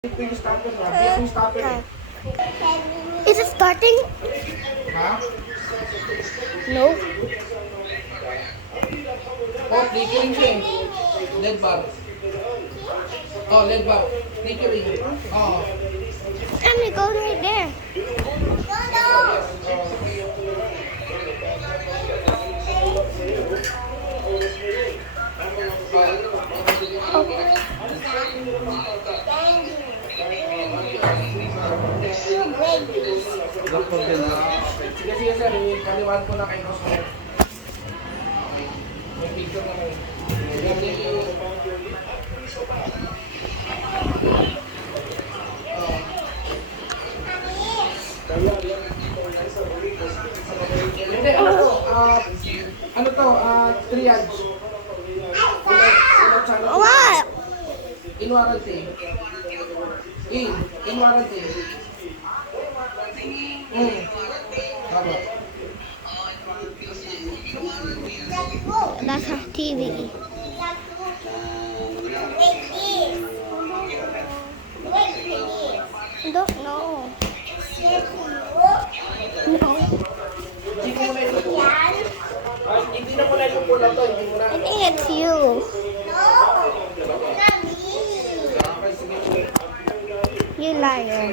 Ito yung stopper na. Biyak yung stopper eh. Is it starting? Ha? No. Oh, flickering siya eh. LED bar. Oh, LED bar. Flickering. Oh. And it goes right there. Sige, sige sir. Kaliwan ko na kay Boss Mo. May picture na kayo. Hindi, ano to? Ano to? Triage. What? In warranty. In warranty. Tama. That's our TV. I don't know. No. Hindi ko muna ito. Hindi na muna ito pula to. Hindi muna. I think it's you. You liar.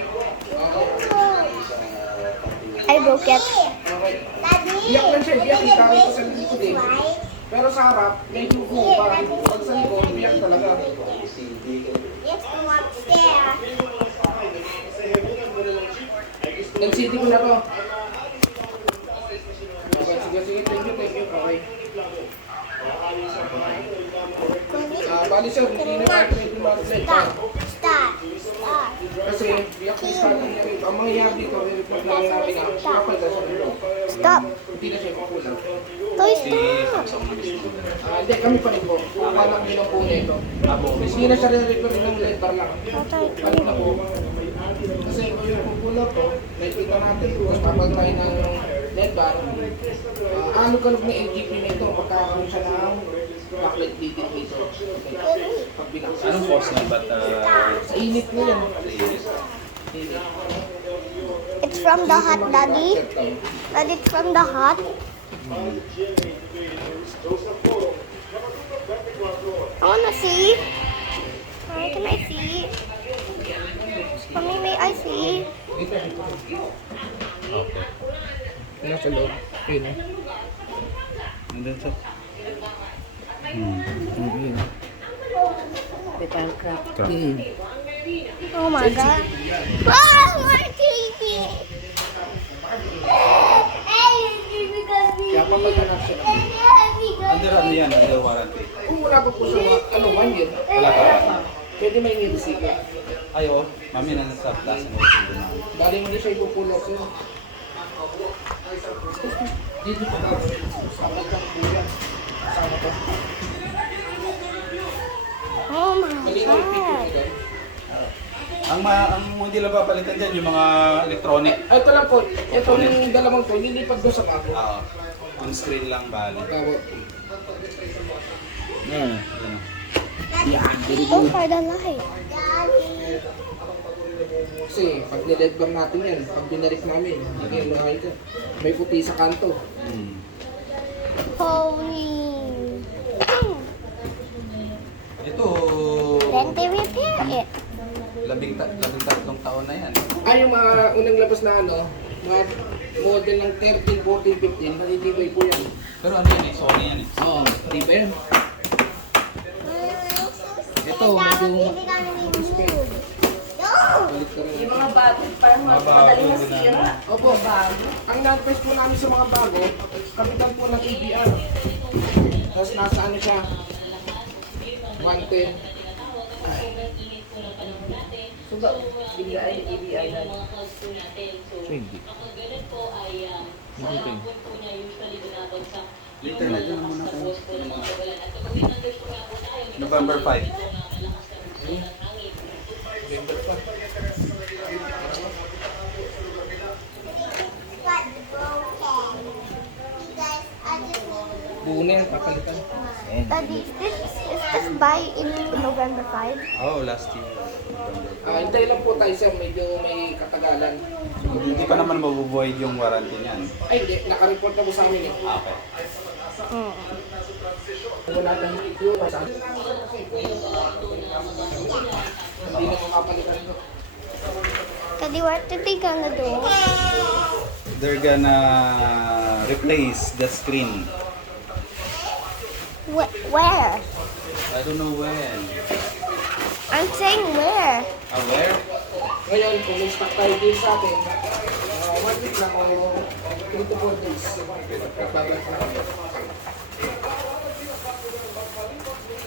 I broke it. Biyak lang siya. Biyak. Itakay ko sa likod eh. Pero sa harap, medyo pa. Pag sa likod, biyak talaga. LCD ko na to. Okay, sige, sige. Thank you, thank you. Okay. Bali sir, hindi na tayo pwede mag-let. Stop. Kasi biyak yung starting niya rito. Ang mangyayari dito, i-report lang namin na kapal na siya rito. Stop. Hindi na siya ipapulan. Toy, stop. Hindi, kami pa rin po. Kukuha nyo lang po nito. Mas hindi na siya re-repair ng LED bar lang. Ano na po? Kasi kung yung pupula po, nakikita natin, tapos papagay ng LED bar, ano kalog na LGP nito, pagkakaroon siya ng backlight dito dito. Pagbilang. Anong cause niya? Ba't Sa init po yan. It's from the hot, Daddy. Daddy, it's from the hot. I wanna see. Can I see? Mommy, may I see? Dito. okay? Nasa loob. Yun. Nandun sa... Yun. Crack. Oh my God. Oh, my TV. Kaya papaganak siya. Under ano yan? Under warranty? Kung wala pa po sa 1 year, Wala pa. pwede may nibisika. Ay, oo. Mami na nasa plus na usin doon namin. Bali mo din siya ipupulok sir. Dito po ka. Sama ka po yan. Sama ka. Oh my Malinaw yung picture God. ko dyan. Ang hindi lang papalitan dyan, yung mga electronic. Ay, ito lang po. Ito yung dalawang to, nilipad doon sa bago. On screen lang bali. Tawag. Yan. Don't try the light. Kasi pag niled bar natin yan, pag binarik namin, hindi makikita. May puti sa kanto. Holy. Ito, Then they repair it. labing tatlong taon na yan. Ay, yung mga unang labas na ano, mga model ng 13, 14, 15, natitibay po yan. Pero ano yan eh, Sony yan eh. Oo, tibay yan. Ito, medyo balik ka rin. Yung mga bago, parang Mga bago, madaling hindi na- masira. Opo, ang non-press po namin sa mga bago, kapitan po ng ABR. Tapos nasa ano siya, 110. So, BBI, EBI na. Hindi. Hindi. Later na dyan muna ko. November 5. Member pa. Buo na yan, papalitan. And, Daddy, is this buy in November 5? oh, last year. Hintay lang po tayo sir, medyo may katagalan. Hindi pa naman mabuvoid yung warranty niyan. Ay hindi, naka-report na po sa amin eh. Okay. Wala tayong issue. Hindi na makapalitan ito. Daddy, what did they gonna do? They're gonna replace the screen. Where? I don't know when. I'm saying where? Where? Ngayon, kung may stock tayo din sa atin, 1 week lang o 3 to 4 days. Kapagod na.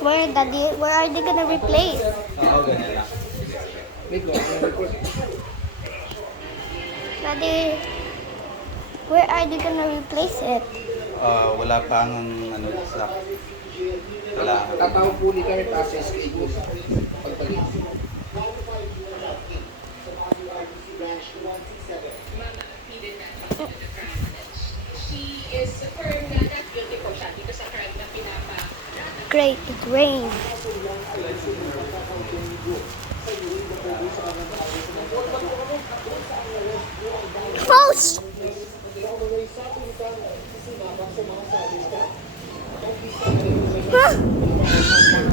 Where, Daddy? Where are they gonna replace? Oo, ganyan lang. Wait lang, may report. Daddy, where are they gonna replace it? Wala pang ano sa wala. Tatawag po ulit kami para sa schedule. Pagpalit. She is firm na not guilty po siya dito sa crime na Great, it rained. False! Huh?